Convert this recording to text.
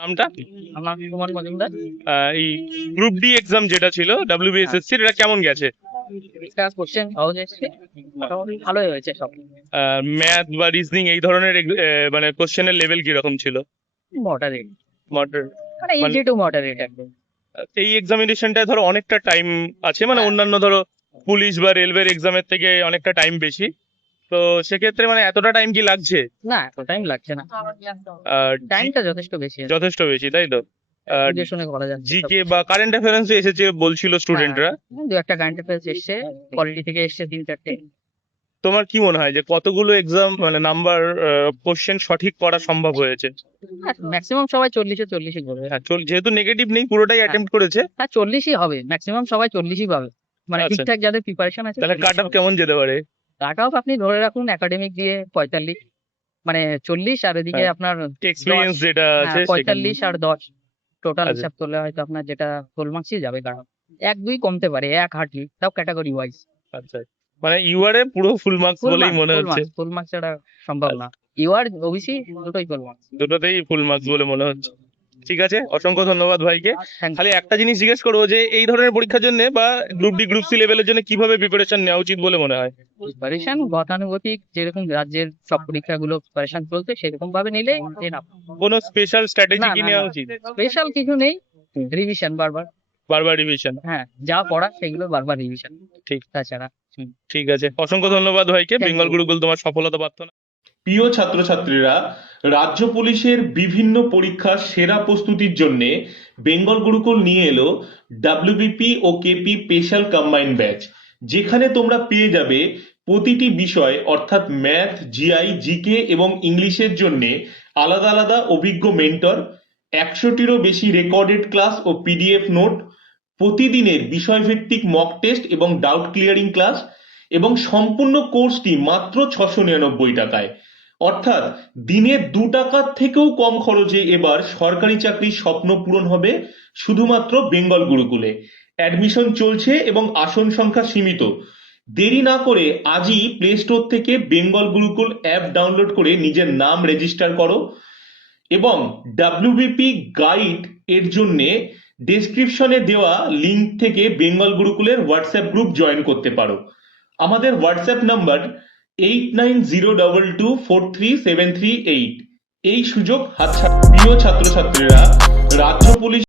নামটা? আমার কুমার মজুমদার। এই গ্রুপ ডি এক্সাম যেটা ছিল WBSSC এটা কেমন গেছে? কোশ্চেন সহজ এসছে, মোটামুটি ভালোই হয়েছে সব। ম্যাথ বা রিজনিং এই ধরনের মানে কোশ্চেনের লেভেল কিরকম ছিল? Moderate, Moderate? মানে মানে ইজি টু মডারেট একদম। এই এক্সামিনেশনটায় ধরো অনেকটা টাইম আছে, মানে অন্যান্য ধরো পুলিশ বা রেলওয়ের এক্সামের থেকে অনেকটা টাইম বেশি, তো সেক্ষেত্রে মানে এতটা টাইম কি লাগছে? না, এত টাইম লাগছে না, টাইমটা যথেষ্ট বেশি আছে। যথেষ্ট বেশি, তাই তো? বুঝে শুনে করা যাচ্ছে। জিকে বা কারেন্ট অ্যাফেয়ার্স এসেছে বলছিল স্টুডেন্টরা। দু একটা কারেন্ট অ্যাফেয়ার্স এসছে, কোয়ালিটি থেকে এসছে 3-4টে। তোমার কি মনে হয় যে কতগুলো এক্সাম মানে নাম্বার কোশ্চেন সঠিক করা সম্ভব হয়েছে? ম্যাক্সিমাম সবাই 40-40 করবে। হ্যাঁ, যেহেতু নেগেটিভ নেই, পুরোটাই অ্যাটেম্প্ট করেছে। হ্যাঁ, 40ই হবে, ম্যাক্সিমাম সবাই 40ই পাবে, মানে আচ্ছা। ঠিকঠাক যাদের প্রিপারেশন আছে। তাহলে কাট অফ কেমন যেতে পারে? কাট অফ আপনি ধরে রাখুন একাডেমিক দিয়ে 45, মানে 40, আর এদিকে হ্যাঁ, আপনার এক্সপিরিয়েন্স যেটা আছে 45 আর 10 টোটাল আচ্ছা। হিসাব করলে হয়তো আপনার যেটা ফুল মার্কসই যাবে। কারণ 1-2 কমতে পারে, 1 হার্ডলি, তাও ক্যাটাগরি ওয়াইজ। আচ্ছা, মানে ইউআরএ পুরো ফুল মার্কস বলেই মনে হচ্ছে। ফুল মার্কস ছাড়া সম্ভব না। ইউআর ওবিসি দুটোই ফুল মার্কস। দুটোতেই ফুল মার্কস বলে মনে হচ্ছে। ঠিক আছে, অসংখ্য ধন্যবাদ ভাইকে। খালি একটা জিনিস জিজ্ঞেস করবো যে এই ধরনের পরীক্ষার জন্য বা গ্রুপ ডি গ্রুপ সি লেভেলের জন্য কিভাবে প্রিপারেশন নেওয়া উচিত বলে মনে হয়? প্রিপারেশন গতানুগতিক, যেরকম রাজ্যের সব পরীক্ষাগুলো প্রিপারেশন চলছে সেরকম ভাবে নিলে enough। কোনো স্পেশাল স্ট্র্যাটেজি না, কি না, নেওয়া না, উচিত? স্পেশাল কিছু নেই, রিভিশন বারবার। বারবার রিভিশন? হ্যাঁ, যা পড়া সেগুলো বারবার রিভিশন, ঠিক। তাছাড়া ঠিক আছে, অসংখ্য ধন্যবাদ ভাইকে। Thank you. বেঙ্গল গুরুকুল তোমার সফলতা প্রার্থনা। প্রিয় ছাত্রছাত্রীরা, রাজ্য পুলিশের বিভিন্ন পরীক্ষার সেরা প্রস্তুতির জন্য বেঙ্গল গুরুকুল নিয়ে এলো WBP ও কেপি স্পেশাল কম্বাইন্ড ব্যাচ, যেখানে তোমরা পেয়ে যাবে প্রতিটি বিষয় অর্থাৎ ম্যাথ, জিআই, জিকে এবং ইংলিশের জন্য আলাদা আলাদা অভিজ্ঞ মেন্টর, 100টিরও বেশি রেকর্ডেড ক্লাস ও PDF নোট, প্রতিদিনের বিষয়ভিত্তিক মক টেস্ট এবং ডাউট ক্লিয়ারিং ক্লাস, এবং সম্পূর্ণ কোর্সটি মাত্র 699 টাকায়। অর্থাৎ দিনে 2 টাকার থেকেও কম খরচে এবার সরকারি চাকরির স্বপ্ন পূরণ হবে শুধুমাত্র বেঙ্গল গুরুকুলে। অ্যাডমিশন চলছে এবং আসন সংখ্যা সীমিত। দেরি না করে আজই প্লে স্টোর থেকে বেঙ্গল গুরুকুল অ্যাপ ডাউনলোড করে নিজের নাম রেজিস্টার করো এবং WBP গাইড এর জন্য ডেসক্রিপশনে দেওয়া লিংক থেকে বেঙ্গল গুরুকুলের হোয়াটসঅ্যাপ গ্রুপ জয়েন করতে পারো। আমাদের হোয়াটসঅ্যাপ নাম্বার 8902243738। এই সুযোগ হাতছাড়া। প্রিয় ছাত্রছাত্রীরা, রাজ্য পুলিশ